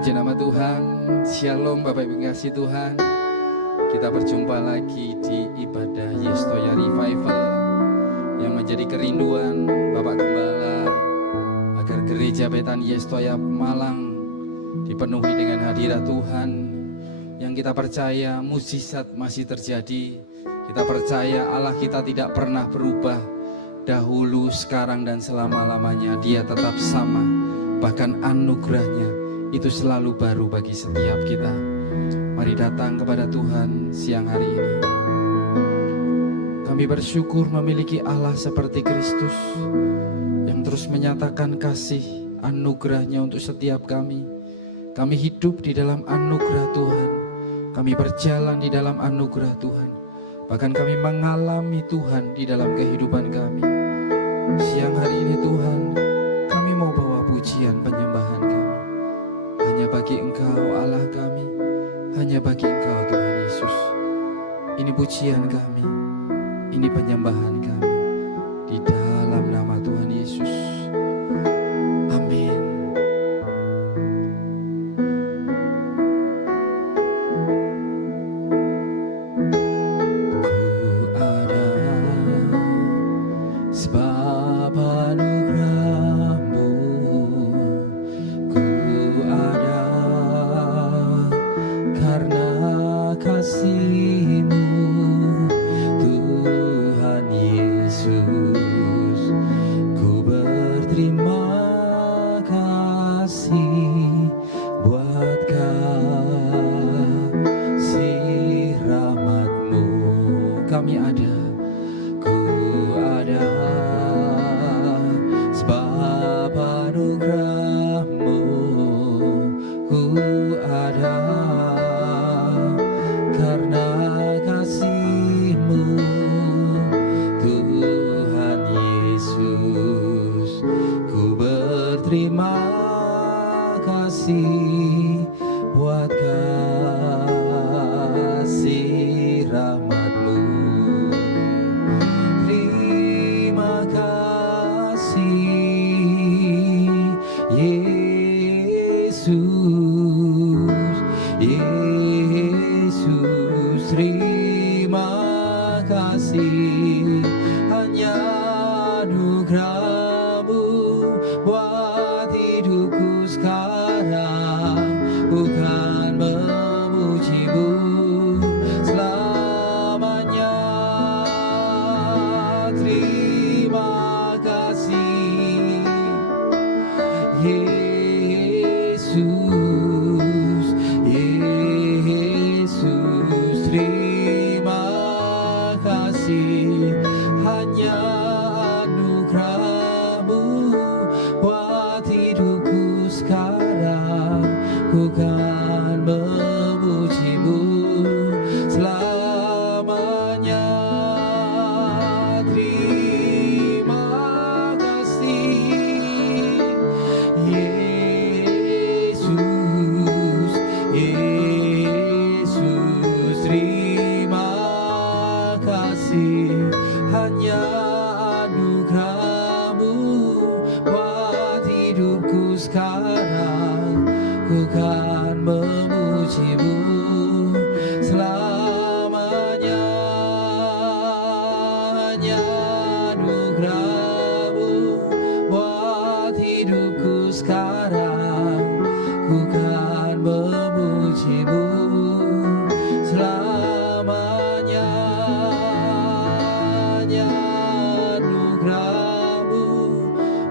Puji nama Tuhan. Shalom Bapak Ibu kasih Tuhan. Kita berjumpa lagi di ibadah Yestoya Revival yang menjadi kerinduan Bapak Gembala agar gereja Betan Yestoya Malang dipenuhi dengan hadirat Tuhan. Yang kita percaya mukjizat masih terjadi. Kita percaya Allah kita tidak pernah berubah. Dahulu, sekarang, dan selama-lamanya Dia tetap sama. Bahkan anugerahnya itu selalu baru bagi setiap kita. Mari datang kepada Tuhan siang hari ini. Kami bersyukur memiliki Allah seperti Kristus yang terus menyatakan kasih anugerahnya untuk setiap kami. Kami hidup di dalam anugerah Tuhan. Kami berjalan di dalam anugerah Tuhan. Bahkan kami mengalami Tuhan di dalam kehidupan kami. Siang hari ini Tuhan, kami mau bawa pujian penyembahan kami. Hanya bagi Engkau Allah kami, hanya bagi Engkau Tuhan Yesus. Ini pujian kami, ini penyembahan kami di dalam nama Tuhan Yesus. Amin. Ku ada sebab anugerah-Mu, ku ada karena kasih-Mu, Tuhan Yesus. Ku berterima kasih buat kasih rahmat-Mu. Kami ada, ku ada sebab anugerah-Mu, ku ada karena kasih-Mu, Tuhan Yesus. Ku berterima kasih buat kasih rahmat-Mu. Terima kasih Yesus, Yesus. Terima kasih, hanya anugerah-Mu buat hidupku sekarang. Bukan memuji-Mu selamanya. Terima kasih Yesus, Yesus. Terima kasih, hanya anugerah-Mu buat hidupku sekarang. Bukan memuji-Mu selamanya. Terima kasih Yesus, Yesus. Terima kasih, hanya anugerah-Mu buat hidupku sekarang. Bukan memuji-Mu selamanya. Hanya anugerah-Mu buat hidupku sekarang. Bukan memuji-Mu selamanya. Hanya anugerah-Mu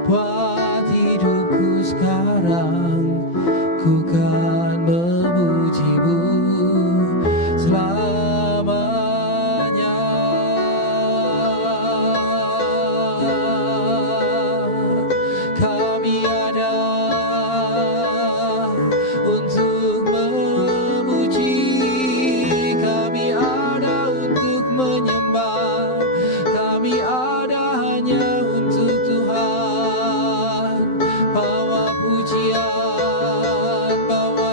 buat hidupku sekarang. Ku kan memuji-Mu selamanya. Kami ada untuk memuji, kami ada untuk menyembah, kami ada hanya untuk Tuhan. Bawa pujian, bawa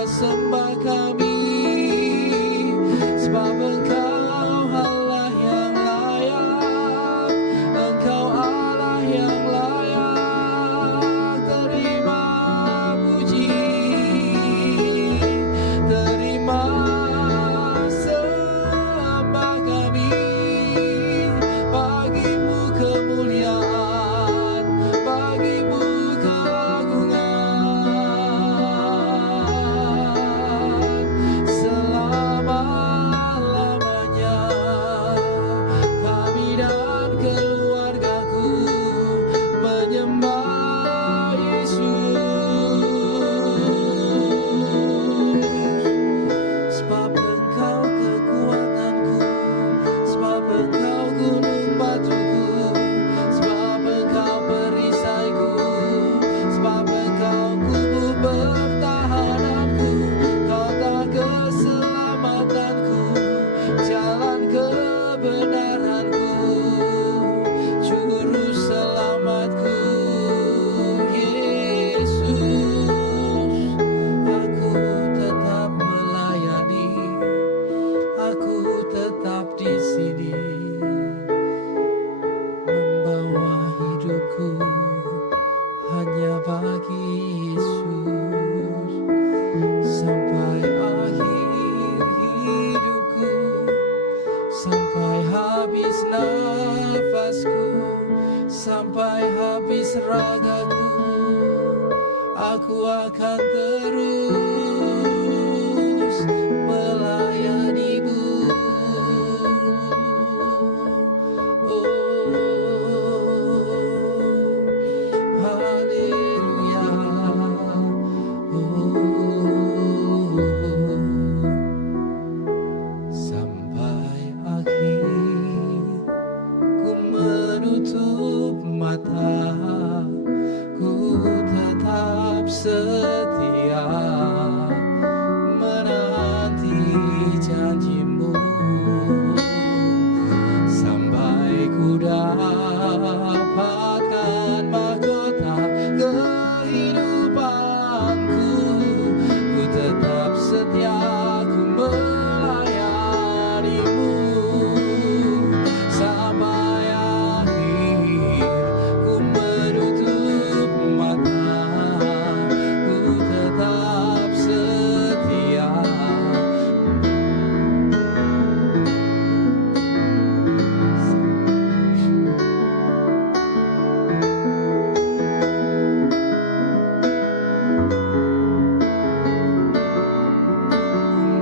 kan terus melayanimu. Oh, haleluya. Oh, sampai akhir ku menutup mata, ku tetap setia menanti janjimu, sampai ku dapatkan mahkota kehidupanku. Ku tetap setia, ku melayanimu sampai akhir. Ku menutup mata, ku tetap setia.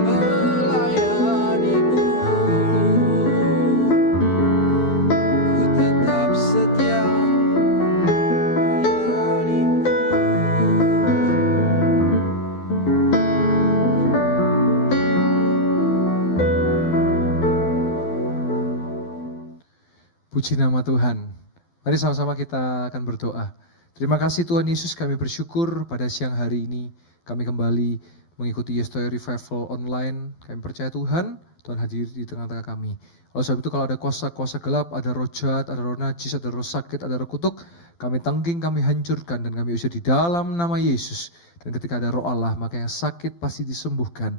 Melayanimu, ku tetap setia melayanimu. Puji nama Tuhan. Mari sama-sama kita akan berdoa. Terima kasih Tuhan Yesus, kami bersyukur pada siang hari ini kami kembali mengikuti Yestoy Revival online. Kami percaya Tuhan hadir di tengah-tengah kami. Oleh sebab itu kalau ada kuasa-kuasa gelap, ada roh jahat, ada roh najis, ada roh sakit, ada roh kutuk, kami tangking, kami hancurkan, dan kami usir di dalam nama Yesus. Dan ketika ada roh Allah, maka yang sakit pasti disembuhkan,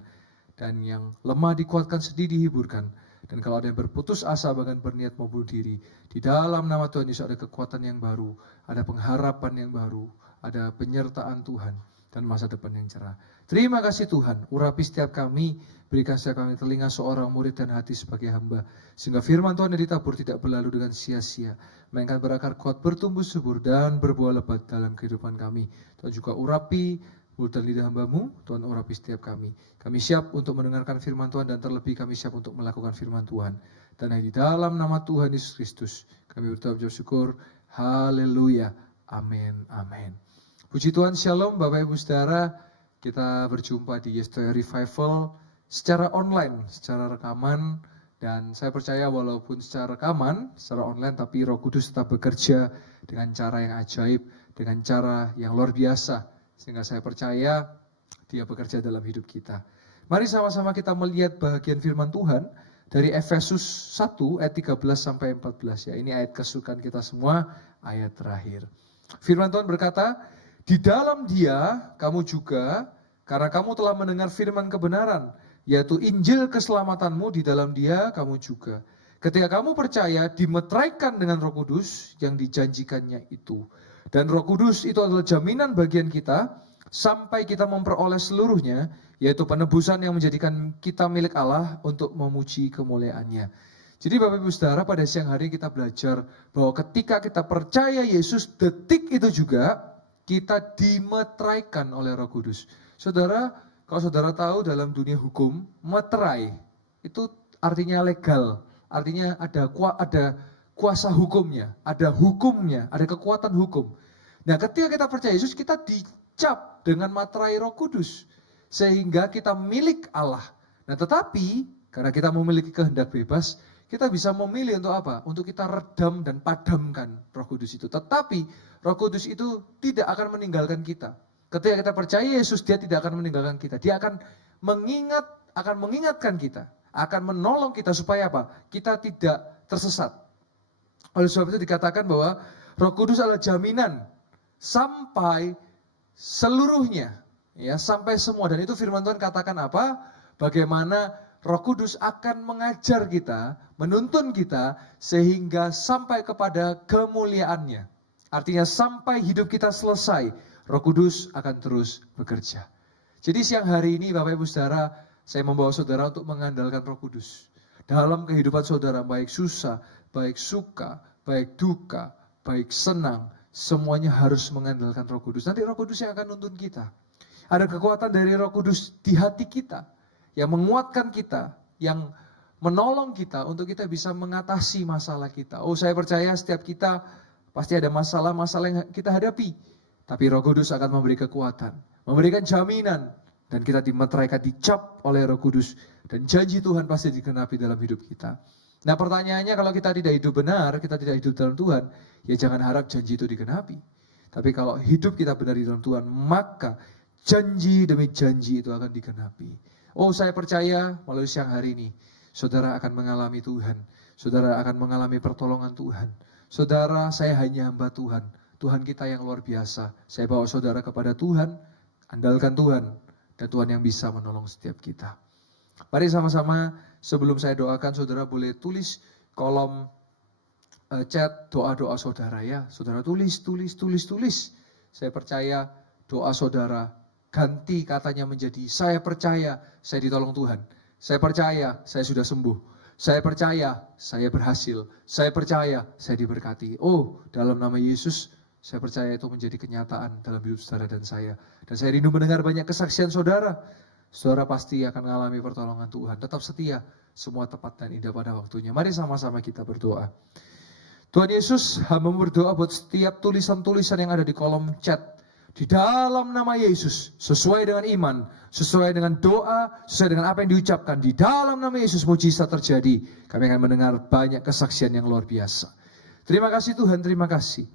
dan yang lemah dikuatkan, sedih dihiburkan. Dan kalau ada yang berputus asa bahkan berniat mau bunuh diri, di dalam nama Tuhan Yesus ada kekuatan yang baru, ada pengharapan yang baru, ada penyertaan Tuhan dan masa depan yang cerah. Terima kasih Tuhan, urapi setiap kami, berikan setiap kami telinga seorang murid dan hati sebagai hamba, sehingga firman Tuhan yang ditabur tidak berlalu dengan sia-sia, melainkan berakar kuat, bertumbuh subur dan berbuah lebat dalam kehidupan kami. Tuhan juga urapi mulut dan lidah hamba-Mu, Tuhan urapi setiap kami. Kami siap untuk mendengarkan firman Tuhan dan terlebih kami siap untuk melakukan firman Tuhan. Dan di dalam nama Tuhan Yesus Kristus, kami berdoa bersyukur. Haleluya. Amin. Amin. Puji Tuhan, Shalom Bapak Ibu Saudara. Kita berjumpa di Yestoy Revival secara online, secara rekaman. Dan saya percaya walaupun secara rekaman, secara online, tapi Roh Kudus tetap bekerja dengan cara yang ajaib, dengan cara yang luar biasa. Sehingga saya percaya Dia bekerja dalam hidup kita. Mari sama-sama kita melihat bahagian firman Tuhan dari Efesus 1 ayat 13 sampai 14 ya. Ini ayat kesukaan kita semua, ayat terakhir. Firman Tuhan berkata, di dalam Dia kamu juga, karena kamu telah mendengar firman kebenaran, yaitu Injil keselamatanmu, di dalam Dia kamu juga. Ketika kamu percaya, dimeteraikan dengan Roh Kudus yang dijanjikannya itu. Dan Roh Kudus itu adalah jaminan bagian kita sampai kita memperoleh seluruhnya, yaitu penebusan yang menjadikan kita milik Allah untuk memuji kemuliaan-Nya. Jadi Bapak Ibu Saudara, pada siang hari kita belajar bahwa ketika kita percaya Yesus, detik itu juga kita dimeteraikan oleh Roh Kudus. Saudara, kalau saudara tahu dalam dunia hukum, meterai itu artinya legal, artinya ada kuasa hukumnya, ada kekuatan hukum. Nah, ketika kita percaya Yesus, kita dicap dengan materai Roh Kudus, sehingga kita milik Allah. Nah, tetapi karena kita memiliki kehendak bebas, kita bisa memilih untuk apa? Untuk kita redam dan padamkan Roh Kudus itu. Tetapi Roh Kudus itu tidak akan meninggalkan kita. Ketika kita percaya Yesus, Dia tidak akan meninggalkan kita. Dia akan mengingatkan kita, akan menolong kita supaya apa? Kita tidak tersesat. Oleh sebab itu dikatakan bahwa Roh Kudus adalah jaminan sampai seluruhnya, ya, sampai semua. Dan itu firman Tuhan katakan apa? Bagaimana Roh Kudus akan mengajar kita, menuntun kita sehingga sampai kepada kemuliaan-Nya. Artinya sampai hidup kita selesai, Roh Kudus akan terus bekerja. Jadi siang hari ini Bapak Ibu Saudara, saya membawa saudara untuk mengandalkan Roh Kudus. Dalam kehidupan saudara, baik susah, baik suka, baik duka, baik senang, semuanya harus mengandalkan Roh Kudus. Nanti Roh Kudus yang akan nuntun kita. Ada kekuatan dari Roh Kudus di hati kita yang menguatkan kita, yang menolong kita untuk kita bisa mengatasi masalah kita. Oh, saya percaya setiap kita pasti ada masalah-masalah yang kita hadapi. Tapi Roh Kudus akan memberi kekuatan, memberikan jaminan, dan kita dimeteraikan, dicap oleh Roh Kudus, dan janji Tuhan pasti digenapi dalam hidup kita. Nah, pertanyaannya, kalau kita tidak hidup benar, kita tidak hidup dalam Tuhan, ya jangan harap janji itu digenapi. Tapi kalau hidup kita benar di dalam Tuhan, maka janji demi janji itu akan digenapi. Oh, saya percaya melalui siang hari ini, saudara akan mengalami Tuhan. Saudara akan mengalami pertolongan Tuhan. Saudara, saya hanya hamba Tuhan. Tuhan kita yang luar biasa. Saya bawa saudara kepada Tuhan, andalkan Tuhan. Dan Tuhan yang bisa menolong setiap kita. Mari sama-sama, sebelum saya doakan, saudara boleh tulis kolom chat doa-doa saudara ya. Saudara tulis. Saya percaya doa saudara ganti katanya menjadi saya percaya saya ditolong Tuhan. Saya percaya saya sudah sembuh. Saya percaya saya berhasil. Saya percaya saya diberkati. Oh, dalam nama Yesus, saya percaya itu menjadi kenyataan dalam hidup saudara dan saya. Dan saya rindu mendengar banyak kesaksian saudara. Saudara pasti akan mengalami pertolongan Tuhan. Tetap setia, semua tepat dan indah pada waktunya. Mari sama-sama kita berdoa. Tuhan Yesus, hamba berdoa buat setiap tulisan-tulisan yang ada di kolom chat. Di dalam nama Yesus, sesuai dengan iman, sesuai dengan doa, sesuai dengan apa yang diucapkan. Di dalam nama Yesus, mujizat terjadi. Kami akan mendengar banyak kesaksian yang luar biasa. Terima kasih Tuhan, terima kasih.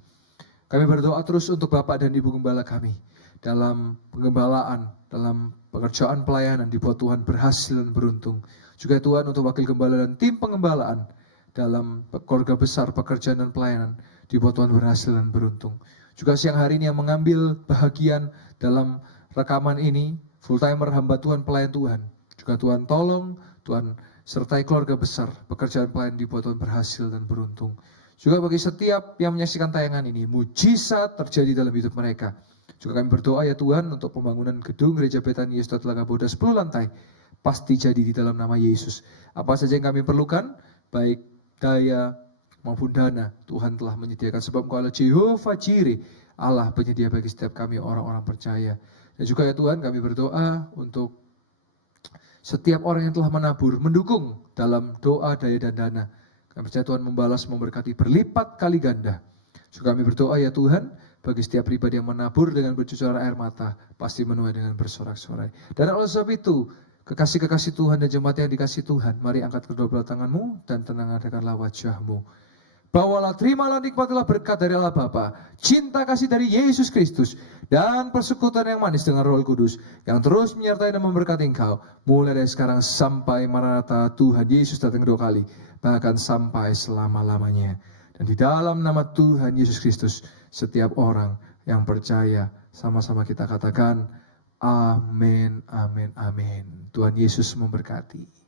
Kami berdoa terus untuk Bapak dan Ibu Gembala kami. Dalam penggembalaan, dalam pekerjaan pelayanan, dibuat Tuhan berhasil dan beruntung. Juga Tuhan untuk Wakil Gembala dan tim pengembalaan. Dalam keluarga besar pekerjaan dan pelayanan, dibuat Tuhan berhasil dan beruntung. Juga siang hari ini yang mengambil bahagian dalam rekaman ini, full timer hamba Tuhan, pelayan Tuhan. Juga Tuhan tolong, Tuhan sertai keluarga besar, pekerjaan pelayan dibuat Tuhan berhasil dan beruntung. Juga bagi setiap yang menyaksikan tayangan ini, mujizat terjadi dalam hidup mereka. Juga kami berdoa ya Tuhan untuk pembangunan gedung Gereja Betani Yesus Telaga Boda 10 lantai. Pasti jadi di dalam nama Yesus. Apa saja yang kami perlukan, baik daya maupun dana, Tuhan telah menyediakan. Sebab Engkau adalah Jehovah Jireh, Allah penyedia bagi setiap kami orang-orang percaya. Dan juga ya Tuhan, kami berdoa untuk setiap orang yang telah menabur, mendukung dalam doa, daya dan dana. Kami percaya Tuhan membalas, memberkati berlipat kali ganda. Juga kami berdoa ya Tuhan, bagi setiap pribadi yang menabur dengan bercucuran air mata, pasti menuai dengan bersorak-sorai. Dan oleh sebab itu, kekasih-kekasih Tuhan dan jemaat yang dikasih Tuhan, mari angkat kedua belah tanganmu dan tenangkanlah wajahmu. Bawalah, terimalah, nikmatilah berkat dari Allah Bapa, cinta kasih dari Yesus Kristus, dan persekutuan yang manis dengan Roh Kudus, yang terus menyertai dan memberkati engkau, mulai dari sekarang sampai Maranatha Tuhan Yesus datang kedua kali, bahkan sampai selama-lamanya. Dan di dalam nama Tuhan Yesus Kristus, setiap orang yang percaya, sama-sama kita katakan, amin, amin, amin. Tuhan Yesus memberkati.